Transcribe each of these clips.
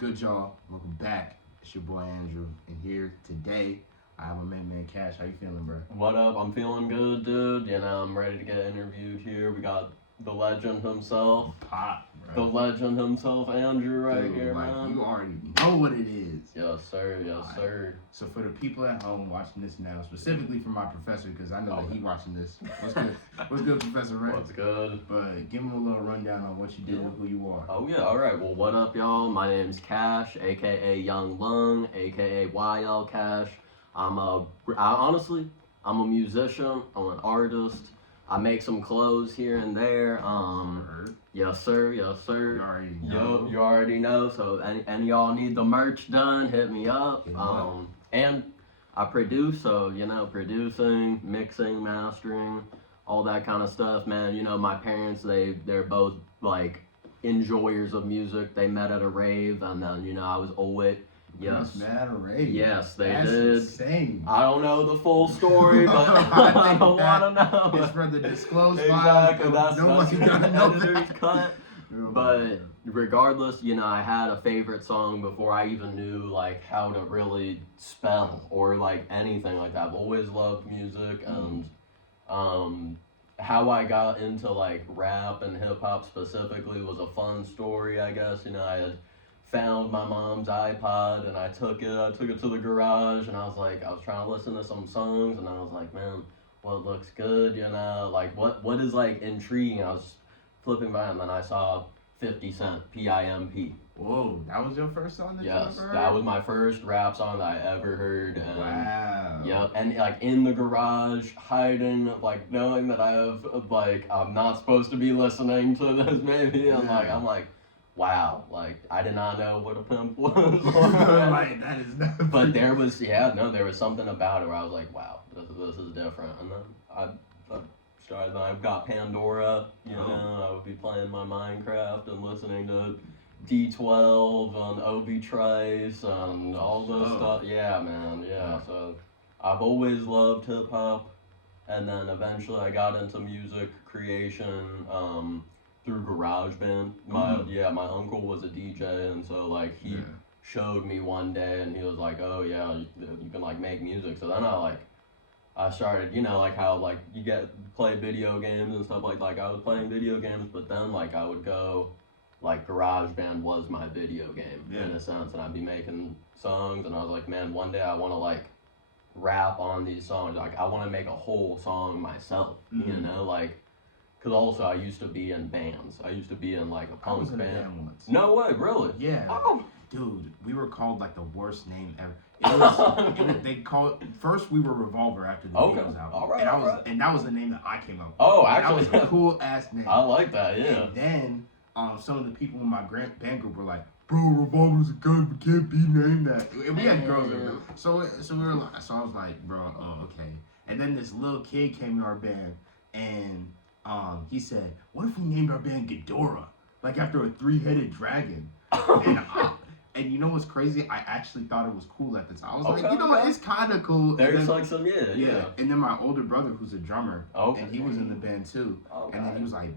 good, y'all? Welcome back. It's your boy Andrew, and here today I have my man Cash. How you feeling, bro? What up? I'm feeling good, dude. I'm ready to get interviewed here. We got the legend himself. Pop, The bro. legend himself, Andrew, right Dude, here, like, man. you already know what it is. Yes, sir. Yes, Alright. sir. So for the people at home watching this now, specifically for my professor, because I know that Okay. he watching this. What's good? What's good, Professor Ray? What's good? But give him a little rundown on what you do and who you are. Oh, yeah. All right. Well, what up, y'all? My name's Cash, a.k.a. Young Lung, a.k.a. YL Cash. I'm a musician. I'm an artist. I make some clothes here and there. Heard? Yes, sir. Yes, You sir. already know. Yup, you already know. So any y'all need the merch done, hit me up. Hit 'em up. And I produce, so producing, mixing, mastering, all that kind of stuff, man. My parents, they're both like enjoyers of music. They met at a rave, and then I was always That's mad array. Yes, they That's did. insane. I don't know the full story, but I I think don't that want to know. It's for the disclosed Exactly, file. Nobody gotta know editor's that. cut. But regardless, I had a favorite song before I even knew like how to really spell or like anything like that. I've always loved music, and how I got into like rap and hip hop specifically was a fun story, I guess. I had found my mom's iPod and I took it to the garage, and I was trying to listen to some songs, and I was like, man, what looks good, like what is like intriguing. I was flipping by, and then I saw 50 Cent, P.I.M.P. Whoa, that was your first song that you Yes, ever heard? that was my first rap song that I ever heard. And Wow. yep, and like in the garage, hiding, like knowing that I'm not supposed to be listening to this maybe, and Yeah. I'm like, wow, like I did not know what a pimp was. Like, that is not. But there was something about it where I was like, wow, this is different. And then I've got Pandora, I would be playing my Minecraft and listening to D12 and Obi Trice and all those stuff. Yeah, man, yeah. So I've always loved hip hop, and then eventually I got into music creation through GarageBand. My uncle was a DJ, and so like he Yeah. showed me one day, and he was like, oh yeah, you can like make music. So then I started, like how like you play video games and stuff like I was playing video games, but then like I would go, like GarageBand was my video game in a sense, and I'd be making songs, and I was like, man, one day I want to like rap on these songs, like I want to make a whole song myself, like, cause also I used to be in bands. I used to be in like a I was punk in a band. band once. No way, really? Yeah. Oh. Dude, we were called like the worst name ever. They called first we were Revolver after the Okay. Beatles album. Alright, and that was the name that I came up with. Oh, That actually, was a cool ass name. I like that. Yeah. And then some of the people in my band group were like, bro, Revolver's a gun, we can't be named that. And we had girls in there. So we were like, so I was like, bro, oh, okay. And then this little kid came in our band, and he said, what if we named our band Ghidorah? Like after a 3-headed dragon. And you know what's crazy? I actually thought it was cool at the time. I was like, what? It's kind of cool. There's and then, like some, yeah. And then my older brother, who's a drummer, Okay. and he was in the band too. Okay. And then he was like,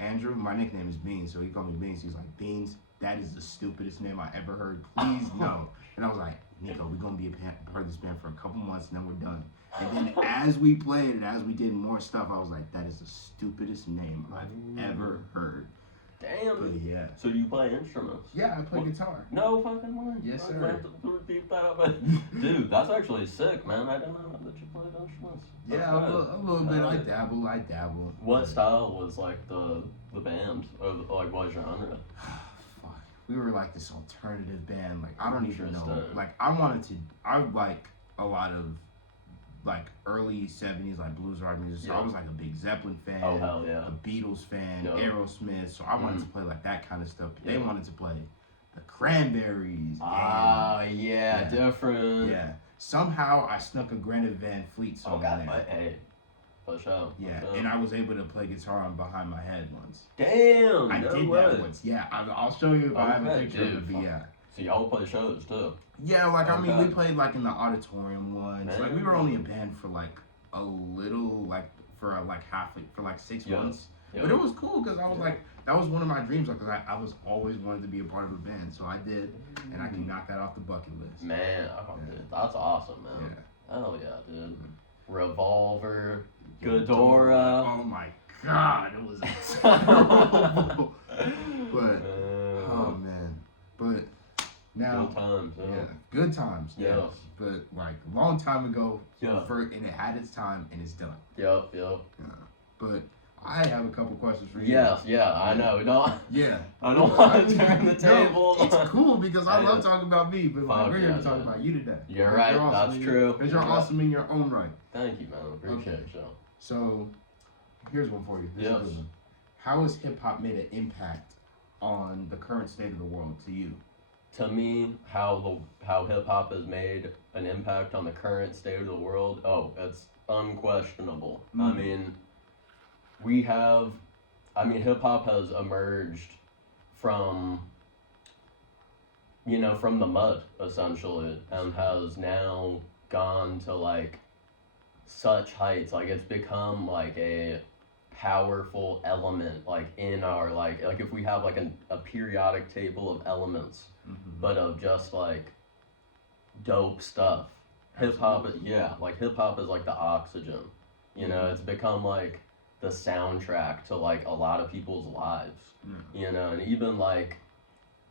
Andrew, my nickname is Beans, so he called me Beans. He's like, Beans, that is the stupidest name I ever heard. Please no. And I was like, Nico, we're gonna be a part of this band for a couple months, and then we're done. And then as we played and as we did more stuff, I was like, that is the stupidest name I've ever heard. Damn. But yeah. So do you play instruments? Yeah, I play guitar. No fucking way. Yes, I sir. have to beep that up. Dude, that's actually sick, man. I didn't know that you played instruments. Yeah, a little bit. I dabble. What style was like the band? Or like what genre? Fuck. We were like this alternative band. Like I don't even know. Interesting. Like I like a lot of like early 70s like blues rock music. So Yeah. I was like a big Zeppelin fan. Oh hell yeah. A Beatles fan, Yeah. Aerosmith. So I wanted to play like that kind of stuff. But they Yeah. wanted to play the Cranberries. Yeah, Yeah. different. Yeah. Somehow I snuck a Greta Van Fleet song in there. Hey, for sure. Yeah, for sure. and I was able to play guitar on Behind My Head once. Damn, I no did way. that once. Yeah, I'll show you if I have a Okay, picture of dude. it. But yeah. So y'all play shows too. Yeah, like I mean, Okay. we played like in the auditorium once. Man. Like we were only a band for like a little, like for like 6 Yeah. months. Yep. But it was cool because I was like, that was one of my dreams. Like, 'cause I was always wanted to be a part of a band, so I did, and I can knock that off the bucket list. Man, oh, dude, that's awesome, man. Hell yeah, dude. Revolver, Ghidorah. Oh my god, it was terrible. But oh man, but now Good times, yeah, good times. Yes. Yes. But like a long time ago, Yeah. and it had its time and it's done. Yep. Yeah. But I have a couple questions for you. Yes, yeah, I know. No, Yeah. I don't want to turn the No, table. it's cool because I I love know. talking about me, but like, Fuck we're here yeah, to talk man. about you today. You're Like, right, awesome that's in- true. Because you're You're right. awesome in your own right. Thank you, man. Appreciate you. So, here's one for you. This is a Yes. good one. How has hip hop made an impact on the current state of the world to you? To me, how hip hop has made an impact on the current state of the world, it's unquestionable. I mean, hip hop has emerged from, from the mud, essentially, and has now gone to, like, such heights. Like, it's become, like, a powerful element, like, in our, like if we have, like, a periodic table of elements, but of just, like, dope stuff. Hip-hop, hip-hop is, like, the oxygen. It's become, like, the soundtrack to, like, a lot of people's lives. And even, like,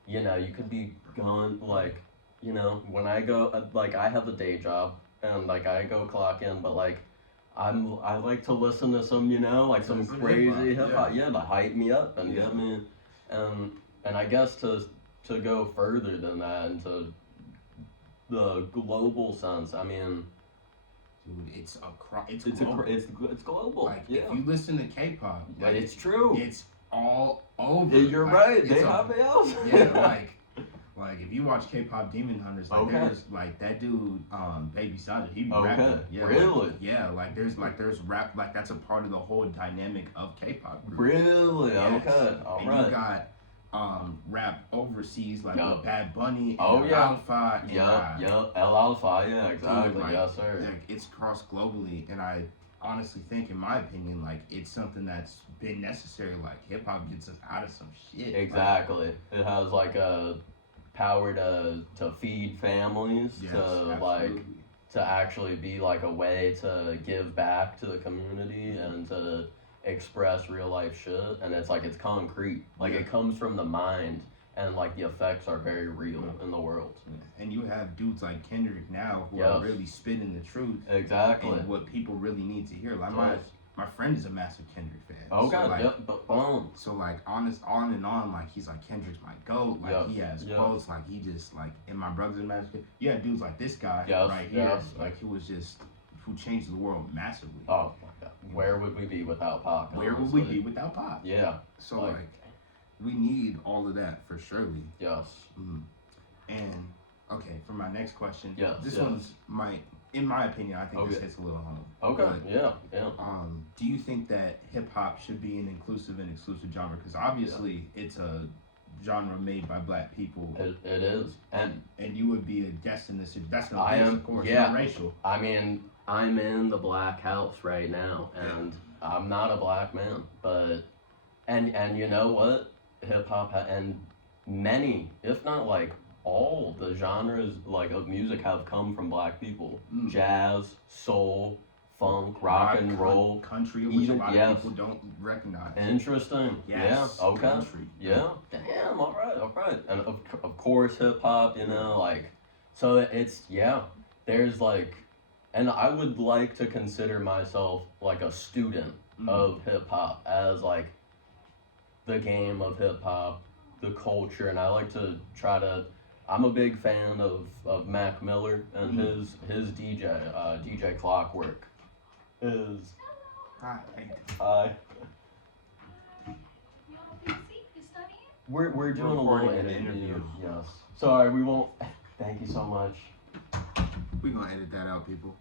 you could be going, like, when I go, like, I have a day job, and, like, I go clock in, but, like, I like to listen to some, like, some crazy hip-hop, to hype me up and get me, and I guess to go further than that, into the global sense, I mean, Dude, it's it's global. it's global. Like, yeah. if you listen to K-pop, like, It's true. it's all over. You're Like, right. it's They a- have it else. Yeah, like if you watch K-pop Demon Hunters, like Okay. there's like that dude, Baby Saja, he be Okay. rapping. Yeah, Really? Like there's rap, like that's a part of the whole dynamic of K-pop groups. Really? Yes. Okay. All And right. you got rap overseas like Yup. with Bad Bunny and Oh, yeah. Alpha and Yup. El Alpha. Yeah. Exactly. Dude, like, yes, sir. like, it's crossed globally, and I honestly think, in my opinion, like it's something that's been necessary. Like hip hop gets us out of some shit. Exactly. It has like a power to feed families, Yes, to absolutely. like to actually be like a way to give back to the community and to express real life shit. And it's like it's concrete. Like Yeah. it comes from the mind, and like the effects are very real in the world. And you have dudes like Kendrick now who Yes. are really spitting the truth Exactly. and what people really need to hear. Like Yes. my friend is a massive Kendrick fan. Oh So, god, like, yep, but boom. So like on and on, like he's like Kendrick's my goat. Like Yes, he has yes. quotes. Like he just like in my brothers and magic. You had dudes like this guy Yes, right here. yes. Like he was just who changed the world massively. Oh my god. Where would we be without Pac? Where would we honestly? be without Pop? Yeah, So like- like we need all of that for surely. yes. And okay, for my next question. Yes, This yes. one's in my opinion, I think this Okay. hits a little home. Okay, But, yeah, yeah. do you think that hip hop should be an inclusive and exclusive genre? Because obviously it's a genre made by black people, It is. And and you would be a destined. That's no I offense, am- of course, yeah. not racial. I mean, I'm in the black house right now, and I'm not a black man, but and you know what? Hip hop and many, if not like all the genres like of music have come from black people. Jazz, soul, funk, rock and roll. country, which even- a lot yes. of people don't recognize. Interesting. Yes, Yeah. Okay. country. Yeah. Damn. All right. And of course, hip hop. Like, so it's There's like, and I would like to consider myself like a student of hip hop, as like the game of hip hop, the culture, and I like to try to. I'm a big fan of Mac Miller and his DJ Clockwork is Hi. We're doing a recording little an interview. interview. Yes. Sorry, we won't. Thank you so much. We're gonna edit that out, people.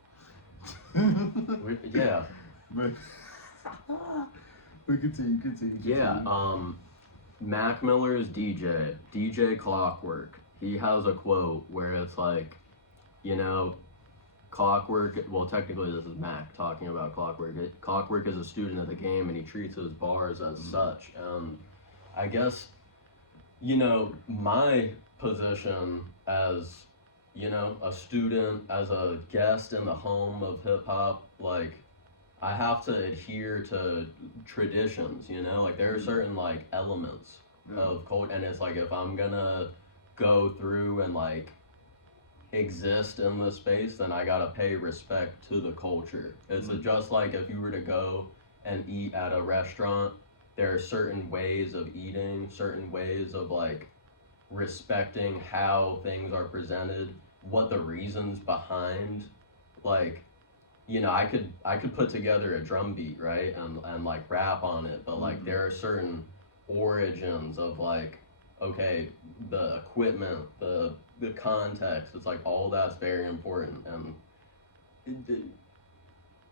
Yeah. But we continue. Yeah. Mac Miller's DJ Clockwork. He has a quote where it's like, Clockwork, well, technically this is Mac talking about Clockwork. Clockwork is a student of the game, and he treats his bars as such. I guess, my position as, a student, as a guest in the home of hip hop, like, I have to adhere to traditions, like, there are certain, like, elements of culture, and it's like, if I'm gonna go through and, like, exist in the space, then I gotta pay respect to the culture. It's just like if you were to go and eat at a restaurant, there are certain ways of eating, certain ways of like respecting how things are presented, what the reasons behind, like, I could put together a drum beat, right, and like rap on it, but like there are certain origins of like, okay, the equipment, the context, it's like all that's very important, and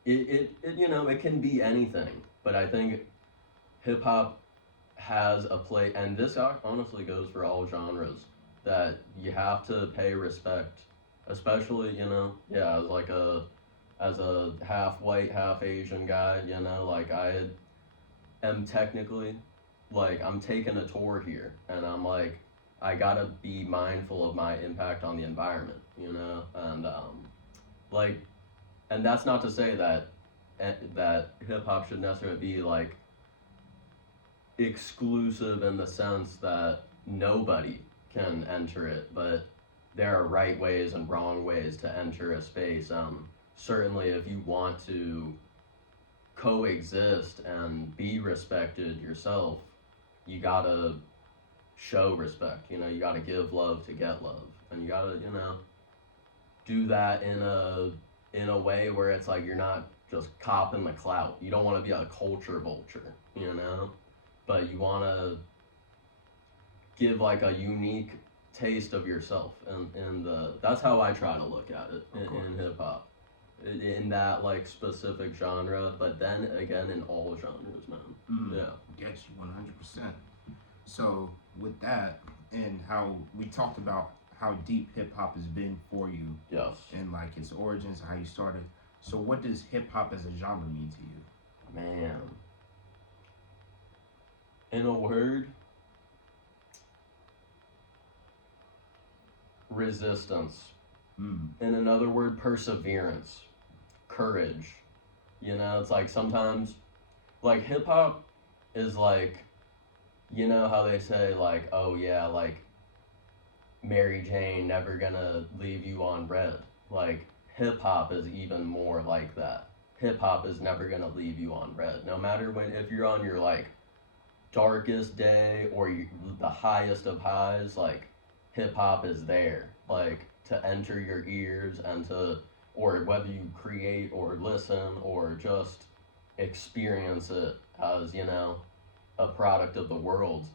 it can be anything, but I think hip hop has a play, and this honestly goes for all genres, that you have to pay respect, especially, as a half white, half Asian guy, like I am technically, like, I'm taking a tour here, and I'm like, I gotta be mindful of my impact on the environment, and like, and that's not to say that hip hop should necessarily be like exclusive in the sense that nobody can enter it, but there are right ways and wrong ways to enter a space. Certainly, if you want to coexist and be respected yourself, you gotta show respect. You gotta give love to get love, and you gotta, do that in a way where it's like you're not just copping the clout. You don't want to be a culture vulture, but you want to give like a unique taste of yourself, and that's how I try to look at it in hip hop. In that like specific genre, but then again in all genres, man. Yeah. Get you 100%. So with that, and how we talked about how deep hip hop has been for you, Yes. and like its origins, how you started. So what does hip hop as a genre mean to you? Man. In a word, resistance. In another word, perseverance, courage. It's like sometimes, like hip hop is like, how they say like, oh yeah, like Mary Jane never gonna leave you on red. Like hip hop is even more like that. Hip hop is never gonna leave you on red. No matter if you're on your like darkest day or the highest of highs, like hip hop is there, like to enter your ears and or whether you create or listen or just experience it as, a product of the world,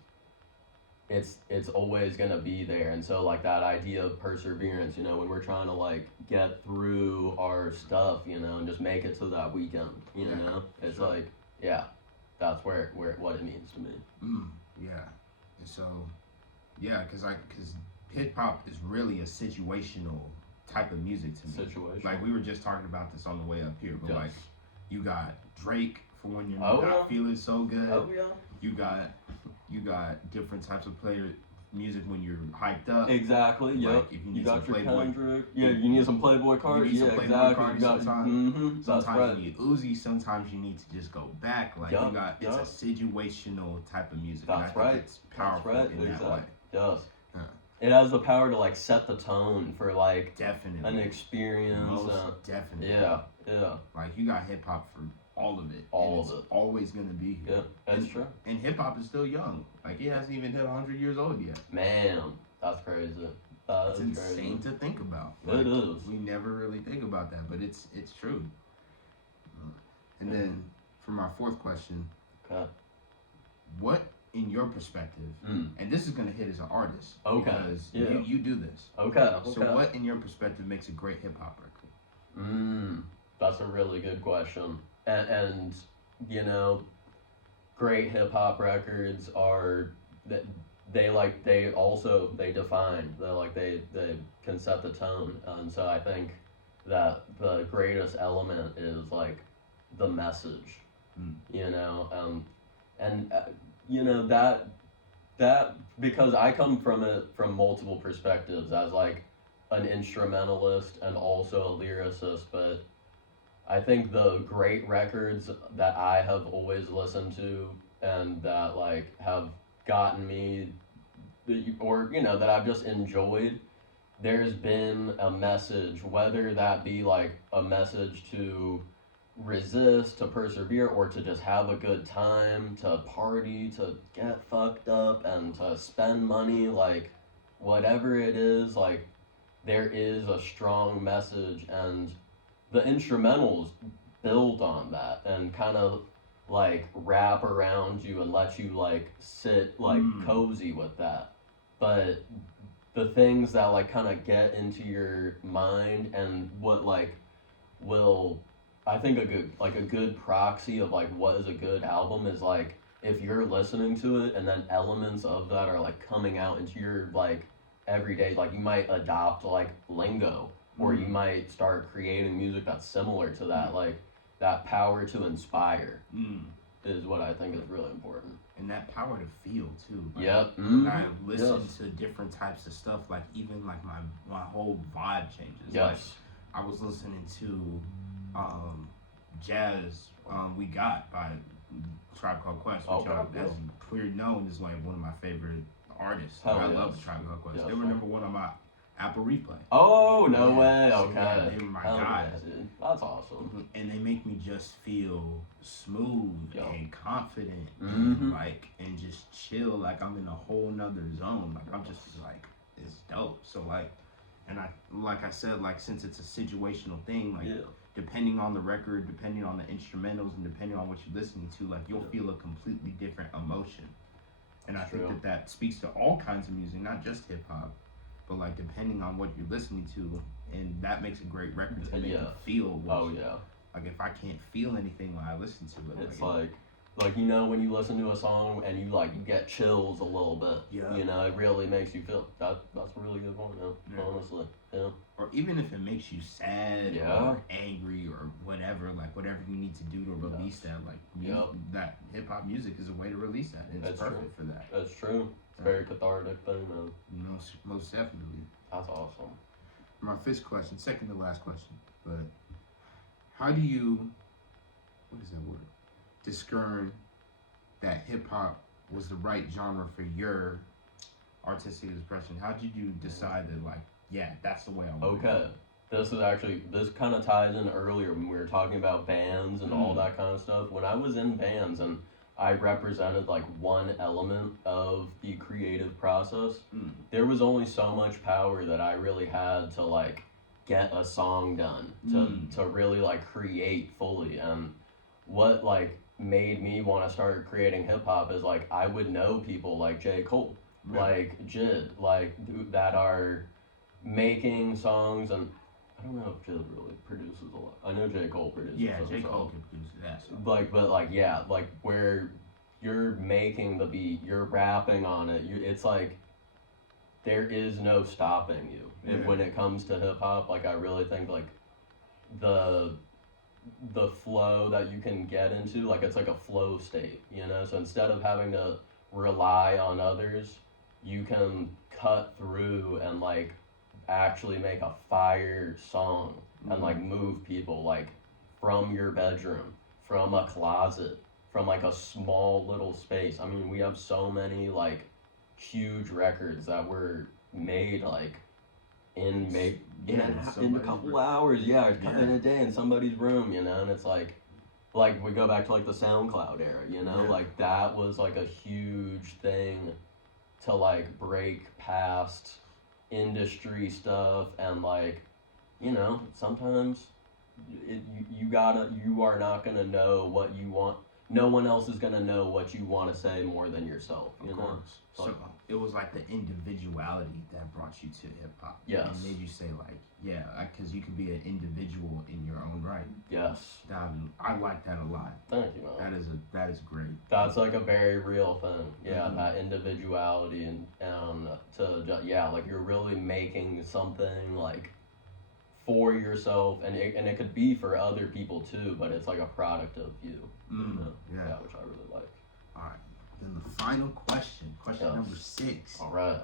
it's always gonna be there. And so like that idea of perseverance, when we're trying to like get through our stuff, and just make it to that weekend, it's sure. Like, yeah, that's where what it means to me. Yeah. And so, yeah, because hip hop is really a situational type of music to me. Situational. Like we were just talking about this on the way up here, but like you got Drake for when you're not not feeling so good. Oh yeah. You got different types of music when you're hyped up. Exactly. Yeah. Like if you need some your Playboy, Kendrick. Yeah, you need some Playboy cards. You need some Playboy cards sometimes. That's right. Sometimes you need Uzi. Sometimes you need to just go back. Like it's a situational type of music. That's and I think it's powerful in that way. Yes. It has the power to like set the tone for like definitely an experience. Most definitely. Yeah. Like you got hip hop for all of it. All of it. Always gonna be here. Yeah, that's true. And hip hop is still young. Like it hasn't even hit 100 years old yet. Man, that's crazy. It's insane to think about. Like, it is. We never really think about that, but it's true. And then for my fourth question, what in your perspective, and this is gonna hit as an artist, because you do this. So what in your perspective makes a great hip hop record? That's a really good question. And great hip hop records are that they define, they can set the tone. And so I think that the greatest element is like the message, Mm. you know, and you know that because I come from it from multiple perspectives as like an instrumentalist and also a lyricist, but I think the great records that I have always listened to and that like have gotten me or you know that I've just enjoyed, there's been a message, whether that be like a message to resist, to persevere, or to just have a good time, to party, to get fucked up, and to spend money, like whatever it is, like there is a strong message, and the instrumentals build on that and kind of like wrap around you and let you like sit like cozy with that. But the things that like kind of get into your mind and what like will I think a good proxy of like what is a good album is like if you're listening to it and then elements of that are like coming out into your like everyday, like you might adopt like lingo or you might start creating music that's similar to that, like that power to inspire is what I think is really important. And that power to feel too. Like, Yep. when I listen to different types of stuff, like even like my whole vibe changes. Yes. Like I was listening to Jazz We Got by Tribe Called Quest, which as clear known is like one of my favorite artists. I love Tribe Called Quest. They were number one on my Apple Replay. Oh, no way. Okay. Yeah, they were my guys. Yeah, dude. That's awesome. And they make me just feel smooth and confident and just chill. Like I'm in a whole nother zone. Like I'm just like, it's dope. So like, and like I said, like since it's a situational thing, like depending on the record, depending on the instrumentals, and depending on what you're listening to, like you'll feel a completely different emotion. And I think that speaks to all kinds of music, not just hip hop. But like depending on what you're listening to, and that makes a great record to make you feel. Which, like if I can't feel anything when I listen to it, it's like you know when you listen to a song and you get chills a little bit. Yeah. You know it really makes you feel that's a really good one, honestly. Yeah. Or even if it makes you sad or angry or whatever, like whatever you need to do to release that, like that hip hop music is a way to release that. And it's perfect for that. That's true. It's very cathartic thing, man. Most definitely. That's awesome. My fifth question, second to last question, but how do you, what is that word? Discern that hip hop was the right genre for your artistic expression? How did you decide that, like, yeah, that's the way I want to go? This kind of ties in earlier when we were talking about bands and all that kind of stuff. When I was in bands and I represented like one element of the creative process, there was only so much power that I really had to like get a song done, to really like create fully. And what like made me want to start creating hip hop is like I would know people like J. Cole, like Jid, like that are making songs, and I don't know if Jid really produces a lot. I know J. Cole produces. Yeah, J. Cole can produce that. So. Like where you're making the beat, you're rapping on it. It's like there is no stopping you when it comes to hip hop. Like I really think like the flow that you can get into, like it's like a flow state, you know. So instead of having to rely on others, you can cut through and like actually make a fire song and like move people like from your bedroom, from a closet, from like a small little space. I mean, we have so many like huge records that were made like in a couple hours, in a day in somebody's room, you know. And it's like we go back to like the SoundCloud era, you know, like that was like a huge thing to like break past industry stuff. And like, you know, sometimes you are not gonna know what you want. No one else is gonna know what you want to say more than yourself, you know. So it was like the individuality that brought you to hip hop. Yes. And made you say like, because you can be an individual in your own right. Yes. I like that a lot. Thank you, man. That is great. That's like a very real thing. Yeah, that individuality and like you're really making something like for yourself, and it could be for other people too, but it's like a product of you. Yeah, which I really like. All right. Then the final question, number 6. All right.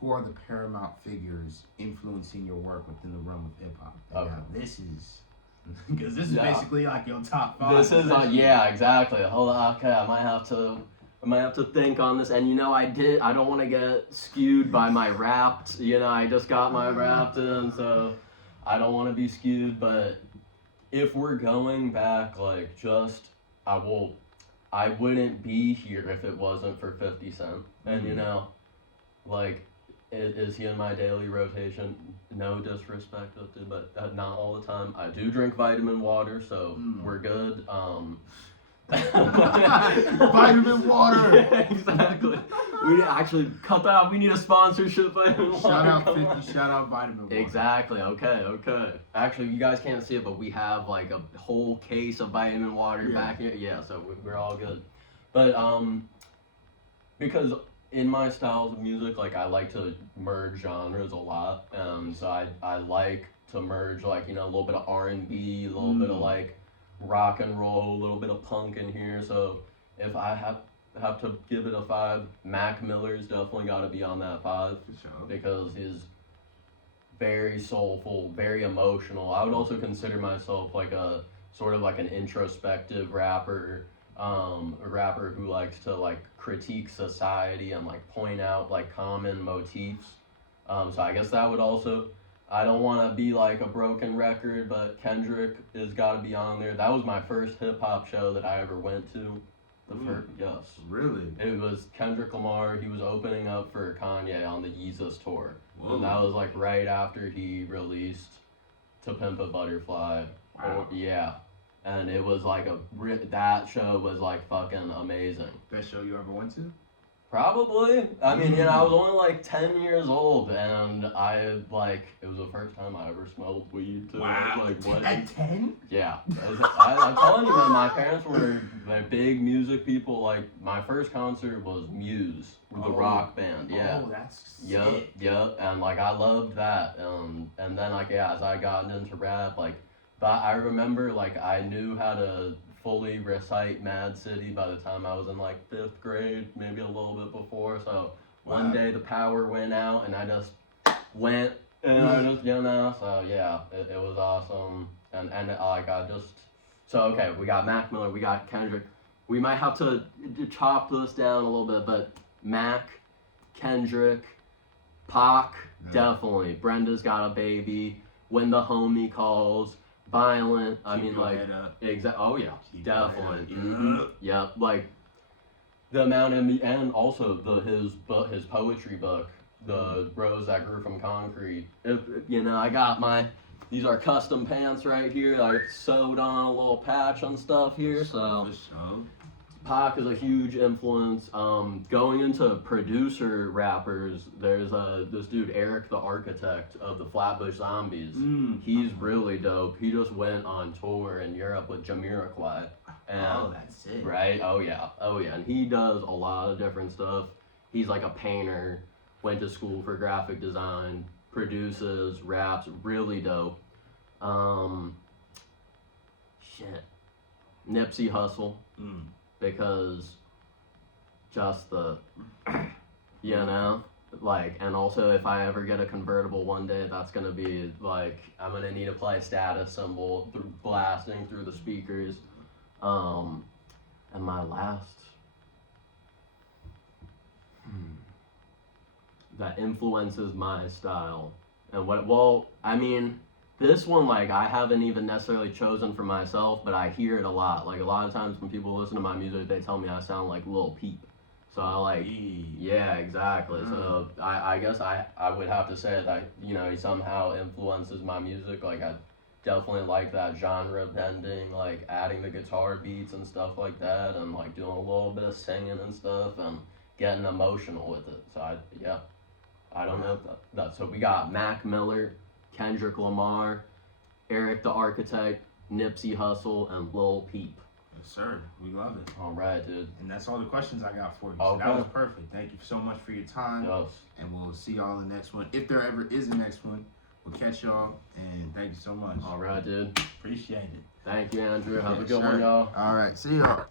Who are the paramount figures influencing your work within the realm of hip hop? Okay. Now, this is because this is basically like your top 5. This is yeah, exactly. Hold on, okay, I might have to think on this. And I don't want to get skewed by my Wrapped. I just got my Wrapped in, so I don't want to be skewed. But if we're going back, like, I wouldn't be here if it wasn't for 50 Cent. And like, is he in my daily rotation? No disrespect to, but not all the time. I do drink vitamin water, so we're good. Vitamin water. Exactly. We actually cut that out. We need a sponsorship. Vitamin water. Shout out 50. Shout out vitamin water. Exactly. Okay. Actually, you guys can't see it, but we have like a whole case of vitamin water back here. Yeah. So we're all good. But because in my styles of music, like, I like to merge genres a lot. So I like to merge, like, a little bit of R&B, a little bit of like rock and roll, a little bit of punk in here. So if I have to give it a 5, Mac Miller's definitely got to be on that 5. For sure. Because he's very soulful, very emotional. I would also consider myself like a sort of like an introspective rapper. A rapper who likes to like critique society and like point out like common motifs. So I guess that would also, I don't want to be like a broken record, but Kendrick has got to be on there. That was my first hip hop show that I ever went to. Yes. Really? It was Kendrick Lamar. He was opening up for Kanye on the Yeezus tour. Whoa. And that was like right after he released To Pimp a Butterfly. Wow. Yeah. And it was like that show was like fucking amazing. Best show you ever went to? Probably. I mean, I was only like 10 years old, and it was the first time I ever smelled weed too. Wow. Like, what? At 10? Yeah. I'm telling you, man, my parents were big music people. Like, my first concert was Muse, the rock band. Yeah. Oh, that's sick. Yep. And like, I loved that. And then like, as I got into rap, like, but I remember, like, I knew how to fully recite Mad City by the time I was in, like, 5th grade, maybe a little bit before. So one day the power went out, and I just went, and I just, so yeah, it was awesome. And so, okay, we got Mac Miller, we got Kendrick. We might have to chop this down a little bit, but Mac, Kendrick, Pac, definitely. Brenda's Got a Baby, When the Homie Calls, Violent. Oh yeah, definitely. Yeah, like the amount of and also his poetry book, The Rose That Grew from Concrete. I got these are custom pants right here. I sewed on a little patch and stuff here. So Pac is a huge influence. Going into producer rappers, there's this dude Eric the Architect of the Flatbush Zombies. He's really dope. He just went on tour in Europe with Jamiroquai. Oh, that's it. Right? Oh yeah. And he does a lot of different stuff. He's like a painter, went to school for graphic design, produces, raps, really dope. Nipsey Hussle. Because just and also if I ever get a convertible one day, that's going to be like, I'm going to need to play status symbol blasting through the speakers. And my last, that influences my style. And this one, like, I haven't even necessarily chosen for myself, but I hear it a lot. Like, a lot of times when people listen to my music, they tell me I sound like Lil Peep. So yeah, exactly. So I guess I would have to say that, he somehow influences my music. Like, I definitely like that genre bending, like adding the guitar beats and stuff like that, and like doing a little bit of singing and stuff, and getting emotional with it. So I don't know if that. So we got Mac Miller, Kendrick Lamar, Eric the Architect, Nipsey Hussle, and Lil Peep. Yes, sir. We love it. All right, dude. And that's all the questions I got for you. Okay. So that was perfect. Thank you so much for your time. Yes. And we'll see y'all in the next one. If there ever is a next one, We'll catch y'all, and thank you so much. All right, dude. Appreciate it. Thank you, Andrew. Have a Yes, good sir. one, y'all. All right, see y'all.